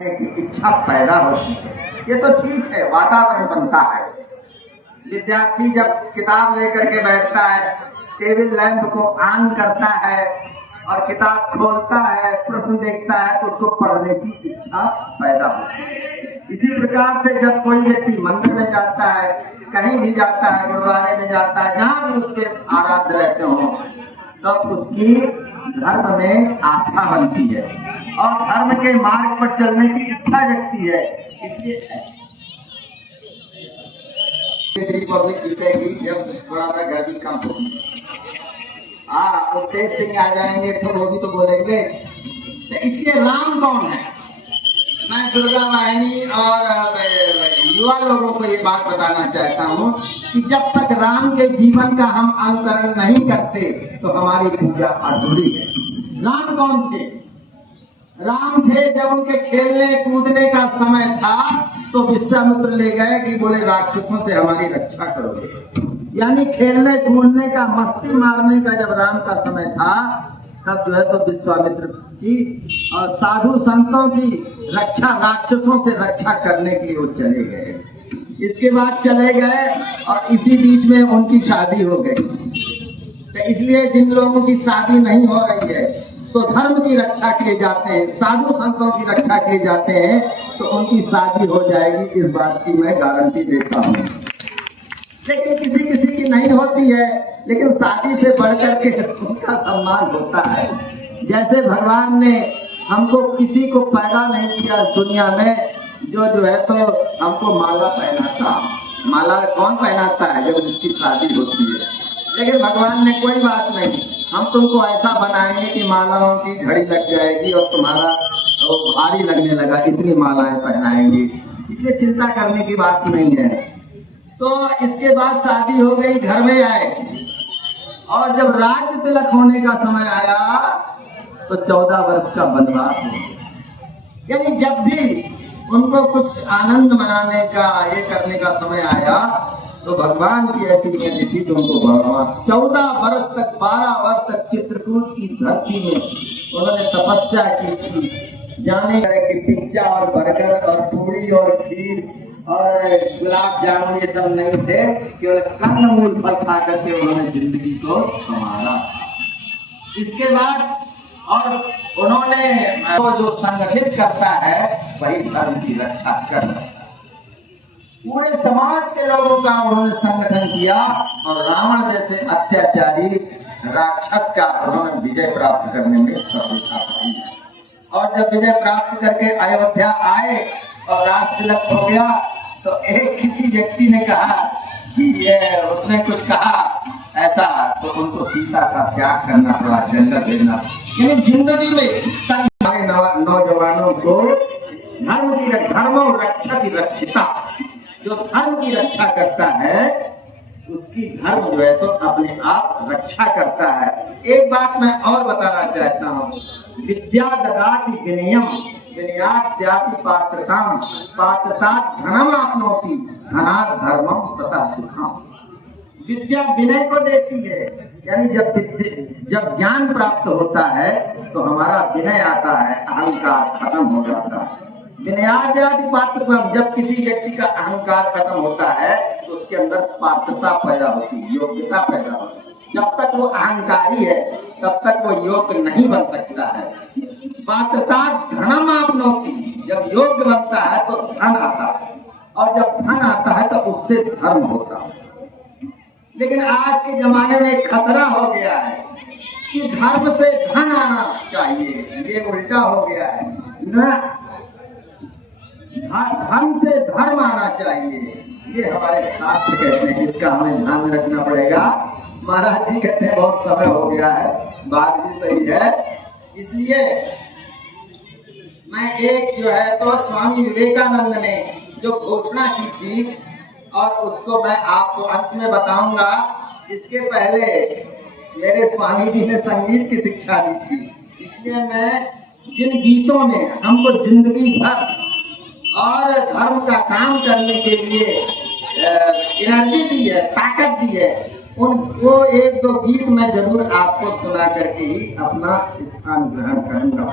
की इच्छा पैदा होती है। ये तो ठीक है, वातावरण बनता है। विद्यार्थी जब किताब लेकर के बैठता है, टेबल लैंप को ऑन करता है और किताब खोलता है, प्रश्न देखता है, तो उसको पढ़ने की इच्छा पैदा होती है। इसी प्रकार से जब कोई व्यक्ति मंदिर में जाता है, कहीं भी जाता है, गुरुद्वारे में जाता है, जहाँ भी उसके आराध्य रहते हो, तब उसकी धर्म में आस्था बनती है और धर्म के मार्ग पर चलने की इच्छा जगती है। इसलिए रिपब्लिक जीतेगी जब थोड़ा सा गर्मी कम होगी। तेज सिंह आ जाएंगे तो वो भी तो बोलेंगे। तो इसलिए राम कौन है? मैं दुर्गा वाहिनी और युवा लोगों को ये बात बताना चाहता हूँ कि जब तक राम के जीवन का हम अनुकरण नहीं करते तो हमारी पूजा अधूरी है। राम कौन थे? राम थे जब उनके खेलने कूदने का समय था तो विश्वामित्र ले गए कि बोले राक्षसों से हमारी रक्षा करोगे। यानी खेलने कूदने का, मस्ती मारने का जब राम का समय था, तब जो है तो विश्वामित्र की और साधु संतों की रक्षा, राक्षसों से रक्षा करने के लिए वो चले गए। इसके बाद चले गए और इसी बीच में उनकी शादी हो गई। तो इसलिए जिन लोगों की शादी नहीं हो रही है तो धर्म की रक्षा के लिए जाते हैं, साधु संतों की रक्षा के लिए जाते हैं, तो उनकी शादी हो जाएगी, इस बात की मैं गारंटी देता हूँ। लेकिन किसी किसी की नहीं होती है, लेकिन शादी से बढ़कर के उनका सम्मान होता है। जैसे भगवान ने हमको किसी को पैदा नहीं किया दुनिया में जो है तो हमको माला पहनाता। माला कौन पहनाता है? जब जिसकी शादी होती है। लेकिन भगवान ने कोई बात नहीं, हम तुमको ऐसा बनाएंगे कि मालाओं की झड़ी लग जाएगी और तुम्हारा भारी लगने लगा, इतनी मालाएं पहनाएंगे। इसलिए चिंता करने की बात नहीं है। तो इसके बाद शादी हो गई, घर में आए और जब राज्य तिलक होने का समय आया तो 14 वर्ष का वनवास हो गया। यानी जब भी उनको कुछ आनंद मनाने का, ये करने का समय आया तो भगवान की ऐसी नियति थी तो उनको वनवास 14 वर्ष तक, 12 वर्ष तक चित्रकूट की धरती में उन्होंने तपस्या की थी। जाने कि पिज्जा और बर्गर और पूरी और खीर और गुलाब जामुन ये सब नहीं थे, केवल कंदमूल फल खा करके उन्होंने जिंदगी को संवारा। इसके बाद और उन्होंने वो जो संगठित करता है वही धर्म की रक्षा कर सकता है। पूरे समाज के लोगों का उन्होंने संगठन किया और रावण जैसे अत्याचारी राक्षस का उन्होंने विजय प्राप्त करने में सफलता पाई। और जब विजय प्राप्त करके अयोध्या आए और राज तिलक हो गया तो एक किसी व्यक्ति ने कहा कि ये उसने कुछ कहा ऐसा, तो उनको सीता का त्याग करना पड़ा, जंगल भेजना। यानी जिंदगी में हमारे नौजवानों को धर्म रक्षा की रक्षिता, जो धर्म की रक्षा करता है उसकी धर्म जो है तो अपने आप रक्षा करता है। एक बात मैं और बताना चाहता हूँ, विद्या ददाति विनयम विनयात् द्याति पात्रताम पात्रतात् धनम आपनोति धनात् धर्मम तथा सुखम। विद्या विनय को देती है। यानी जब ज्ञान प्राप्त होता है तो हमारा विनय आता है, अहंकार खत्म हो जाता है। विनयाद्यादि पात्रताम, जब किसी व्यक्ति का अहंकार खत्म होता है तो उसके अंदर पात्रता पैदा होती है, योग्यता पैदा होती है। जब तक वो अहंकारी है तब तक वो योग्य नहीं बन सकता है। पात्रता धनम आपनोति, जब योग्य बनता है तो धन आता है और जब धन आता है तो उससे धर्म होता है। लेकिन आज के जमाने में एक खतरा हो गया है कि धर्म से धन आना चाहिए, ये उल्टा हो गया है ना। धन से धर्म आना चाहिए, ये हमारे शास्त्र कहते हैं। इसका हमें ध्यान में रखना पड़ेगा। महाराज जी कहते हैं बहुत समय हो गया है, बात भी सही है। इसलिए मैं एक जो है तो स्वामी विवेकानंद ने जो घोषणा की थी और उसको मैं आपको अंत में बताऊंगा। इसके पहले मेरे स्वामी जी ने संगीत की शिक्षा दी थी, इसलिए मैं जिन गीतों ने हमको जिंदगी भर और धर्म का काम करने के लिए एनर्जी दी है, ताकत दी है, वो 1-2 गीत मैं जरूर आपको सुना करके ही अपना स्थान ग्रहण करूंगा।